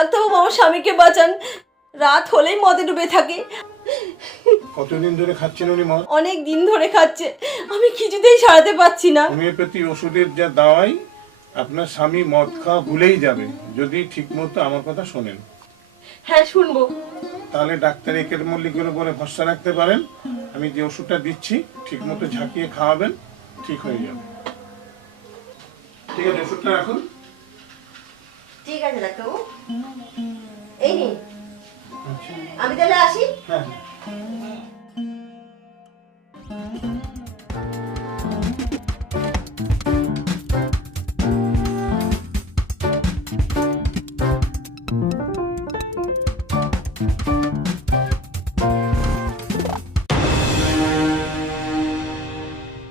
ডাক্তারবাবু আমার স্বামীকে বাঁচান, রাত হলেই মদে ডুবে থাকে। কতদিন ধরে খাচ্ছেন উনি মদ? অনেক দিন ধরে খাচ্ছে, আমি কিছুতেই সারাতে পারছি না। হোমিওপ্যাথি ওষুধের যা দাওয়াই আপনার স্বামী মদ খাওয়া ভুলেই যাবে যদি ঠিকমতো আমার কথা শোনেন। হ্যাঁ শুনবো। তাহলে ডাক্তার একের মল্লিকের উপরে ভরসা রাখতে পারেন। আমি যে ওষুধটা দিচ্ছি ঠিকমতো ঝাঁকিয়ে খাওয়াবেন, ঠিক হয়ে যাবে। ঠিক আছে, ওষুধটা রাখুন। ঠিক আছে ডাক্তারবাবু, এই নিন, আচ্ছা, আমি তাহলে আসি। হ্যাঁ।